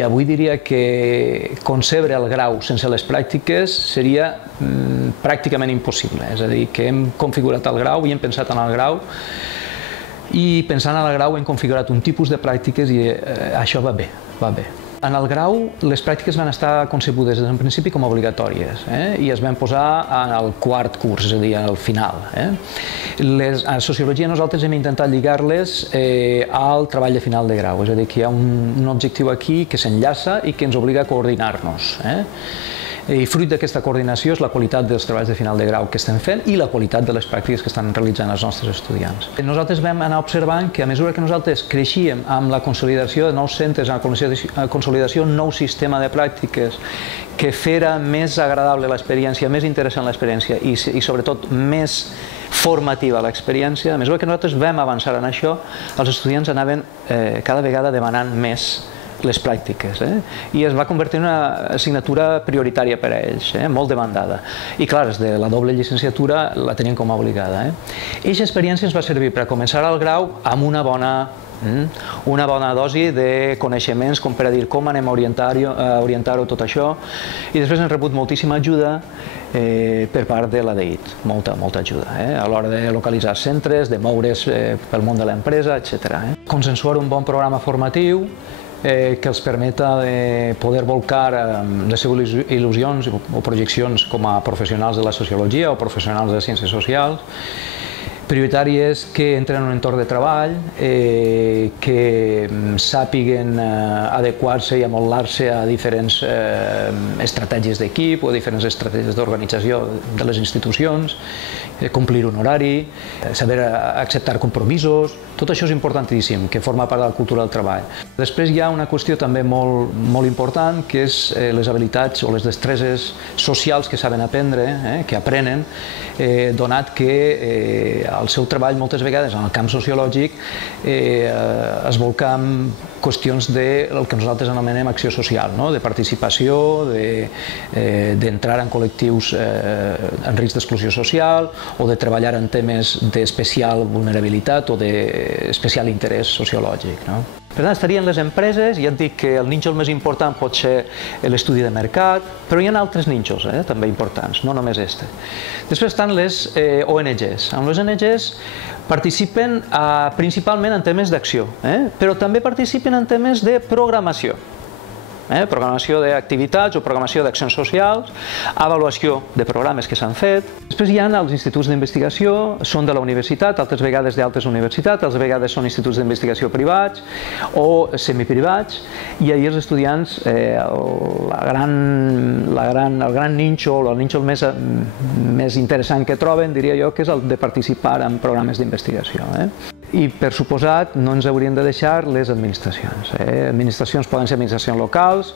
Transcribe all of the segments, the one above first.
I avui diria que concebre el grau sense les pràctiques seria pràcticament impossible. És a dir, que hem configurat el grau i hem pensat en el grau i pensant en el grau hem configurat un tipus de pràctiques i això va bé, va bé. En el grau, les pràctiques van estar concebudes des del principi com a obligatòries i es van posar al quart curs, és a dir, al final. A Sociologia nosaltres hem intentat lligar-les al treball de final de grau, és a dir, que hi ha un objectiu aquí que s'enllaça i que ens obliga a coordinar-nos. I fruit d'aquesta coordinació és la qualitat dels treballs de final de grau que estem fent i la qualitat de les pràctiques que estan realitzant els nostres estudiants. Nosaltres vam anar observant que a mesura que nosaltres creixíem amb la consolidació de nous centres, amb la consolidació d'un nou sistema de pràctiques que fera més agradable l'experiència, més interessant l'experiència i sobretot més formativa l'experiència, a mesura que nosaltres vam avançar en això, els estudiants anaven cada vegada demanant més les pràctiques i es va convertir en una assignatura prioritària per a ells, molt demandada. I clar, des de la doble llicenciatura la tenien com a obligada. Aquesta experiència ens va servir per començar el grau amb una bona dosi de coneixements com per a dir com anem a orientar-ho tot això, i després hem rebut moltíssima ajuda per part de l'ADIT, molta ajuda a l'hora de localitzar centres, de moure's pel món de l'empresa, etc. Consensuar un bon programa formatiu que els permeta poder volcar les seves il·lusions o projeccions com a professionals de la sociologia o professionals de les ciències socials, prioritàries que entren en un entorn de treball, que sàpiguen adequar-se i amollar-se a diferents estratègies d'equip o a diferents estratègies d'organització de les institucions, complir un horari, saber acceptar compromisos. Tot això és importantíssim, que forma part de la cultura del treball. Després hi ha una qüestió també molt important, que és les habilitats o les destreses socials que saben aprendre, que aprenen, donat que el seu treball moltes vegades en el camp sociològic es volca amb qüestions del que nosaltres anomenem acció social, de participació, d'entrar en col·lectius en risc d'exclusió social o de treballar en temes d'especial vulnerabilitat o d'especial interès sociològic. Per tant, estarien les empreses, ja et dic que el nínxol més important pot ser l'estudi de mercat, però hi ha altres nínxols també importants, no només este. Després estan les ONGs. En les ONGs participen principalment en temes d'acció, però també participen en temes de programació. Programació d'activitats o programació d'accions socials, avaluació de programes que s'han fet. Després hi ha els instituts d'investigació, són de la universitat, altres vegades d'altres universitats, altres vegades són instituts d'investigació privats o semiprivats, i ahir els estudiants, el gran nínxol, el nínxol més interessant que troben, diria jo, que és el de participar en programes d'investigació. I, per suposat, no ens haurien de deixar les administracions. Administracions poden ser administracions locals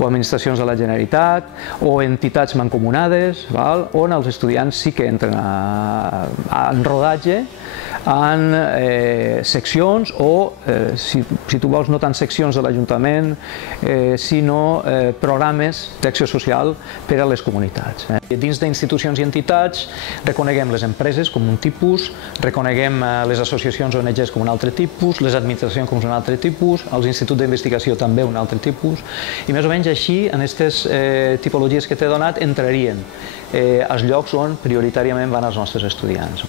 o administracions de la Generalitat o entitats mancomunades, on els estudiants sí que entren en rodatge, en seccions o, si tu vols, no tant seccions de l'Ajuntament, sinó programes d'acció social per a les comunitats. Dins d'institucions i entitats reconeguem les empreses com un tipus, reconeguem les associacions ONGs com un altre tipus, les administracions com un altre tipus, els instituts d'investigació també un altre tipus, i més o menys així, en aquestes tipologies que t'he donat, entrarien als llocs on prioritàriament van els nostres estudiants.